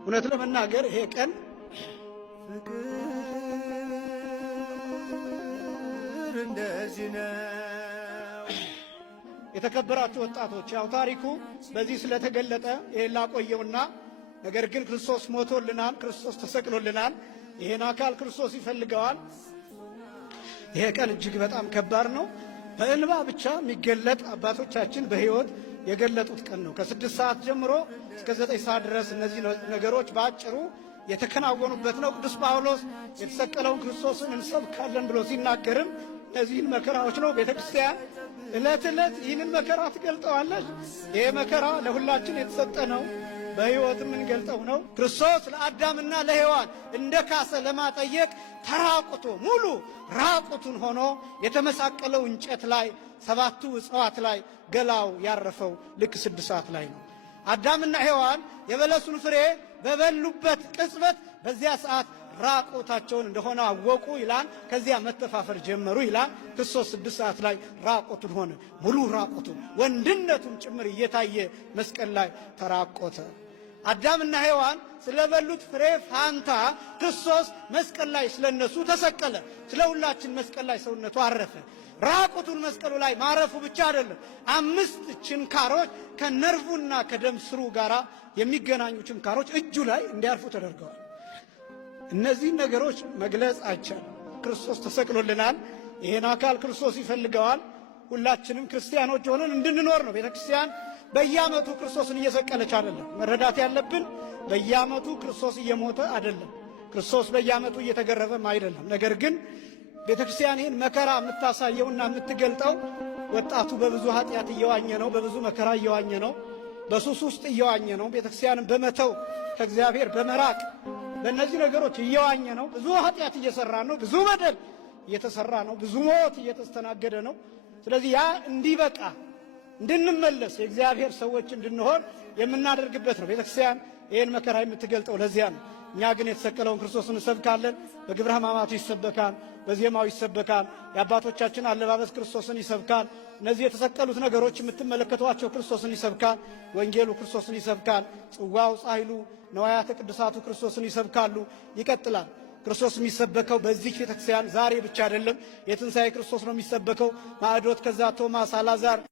እውነት ለመናገር ይሄ ቀን ፍቅር እንደዚህ ነው። የተከበራችሁ ወጣቶች ያው ታሪኩ በዚህ ስለተገለጠ ይሄን ላቆየውና ነገር ግን ክርስቶስ ሞቶልናል፣ ክርስቶስ ተሰቅሎልናል። ይሄን አካል ክርስቶስ ይፈልገዋል። ይሄ ቀን እጅግ በጣም ከባድ ነው። በእንባ ብቻ የሚገለጥ አባቶቻችን በሕይወት የገለጡት ቀን ነው። ከ6 ሰዓት ጀምሮ እስከ 9 ሰዓት ድረስ እነዚህ ነገሮች በአጭሩ የተከናወኑበት ነው። ቅዱስ ጳውሎስ የተሰቀለውን ክርስቶስን እንሰብካለን ብሎ ሲናገርም እነዚህን መከራዎች ነው። ቤተ ክርስቲያን ዕለት ዕለት ይህንን መከራ ትገልጠዋለች። ይሄ መከራ ለሁላችን የተሰጠ ነው። በሕይወት የምንገልጠው ነው። ክርስቶስ ለአዳምና ለሔዋን እንደ ካሰ ለማጠየቅ ተራቁቶ ሙሉ ራቁቱን ሆኖ የተመሳቀለው እንጨት ላይ 7ቱ እጽዋት ላይ ገላው ያረፈው ልክ 6 ሰዓት ላይ ነው። አዳምና ሔዋን የበለሱን ፍሬ በበሉበት ቅጽበት በዚያ ሰዓት ራቁታቸውን እንደሆነ አወቁ ይላል። ከዚያ መተፋፈር ጀመሩ ይላል። ክርስቶስ 6 ሰዓት ላይ ራቁቱን ሆነ። ሙሉ ራቁቱን ወንድነቱን ጭምር እየታየ መስቀል ላይ ተራቆተ። አዳምና ሔዋን ስለበሉት ፍሬ ፋንታ ክርስቶስ መስቀል ላይ ስለነሱ ተሰቀለ። ስለ ሁላችን መስቀል ላይ ሰውነቱ አረፈ። ራቁቱን መስቀሉ ላይ ማረፉ ብቻ አይደለም፣ 5 ችንካሮች ከነርቡና ከደም ስሩ ጋር የሚገናኙ ችንካሮች እጁ ላይ እንዲያርፉ ተደርገዋል። እነዚህን ነገሮች መግለጽ አይቻልም። ክርስቶስ ተሰቅሎልናል። ይሄን አካል ክርስቶስ ይፈልገዋል። ሁላችንም ክርስቲያኖች ሆነን እንድንኖር ነው። ቤተክርስቲያን በየዓመቱ ክርስቶስን እየሰቀለች አይደለም። መረዳት ያለብን በየዓመቱ ክርስቶስ እየሞተ አይደለም። ክርስቶስ በየዓመቱ እየተገረፈም አይደለም። ነገር ግን ቤተክርስቲያን ይህን መከራ የምታሳየውና የምትገልጠው ወጣቱ በብዙ ኃጢአት እየዋኘ ነው። በብዙ መከራ እየዋኘ ነው። በሱስ ውስጥ እየዋኘ ነው። ቤተክርስቲያንን በመተው ከእግዚአብሔር በመራቅ በእነዚህ ነገሮች እየዋኘ ነው። ብዙ ኃጢአት እየሰራ ነው። ብዙ በደል እየተሰራ ነው። ብዙ ሞት እየተስተናገደ ነው። ስለዚህ ያ እንዲበቃ እንድንመለስ የእግዚአብሔር ሰዎች እንድንሆን የምናደርግበት ነው። ቤተክርስቲያን ይህን መከራ የምትገልጠው ለዚያ ነው። እኛ ግን የተሰቀለውን ክርስቶስን እንሰብካለን። በግብረ ሕማማቱ ይሰበካል፣ በዜማው ይሰበካል። የአባቶቻችን አለባበስ ክርስቶስን ይሰብካል። እነዚህ የተሰቀሉት ነገሮች የምትመለከቷቸው ክርስቶስን ይሰብካል። ወንጌሉ ክርስቶስን ይሰብካል። ጽዋው፣ ጻሕሉ፣ ነዋያተ ቅዱሳቱ ክርስቶስን ይሰብካሉ። ይቀጥላል። ክርስቶስ የሚሰበከው በዚህ ቤተክርስቲያን ዛሬ ብቻ አይደለም። የትንሣኤ ክርስቶስ ነው የሚሰበከው። ማዕዶት፣ ከዛ ቶማስ፣ አልዓዛር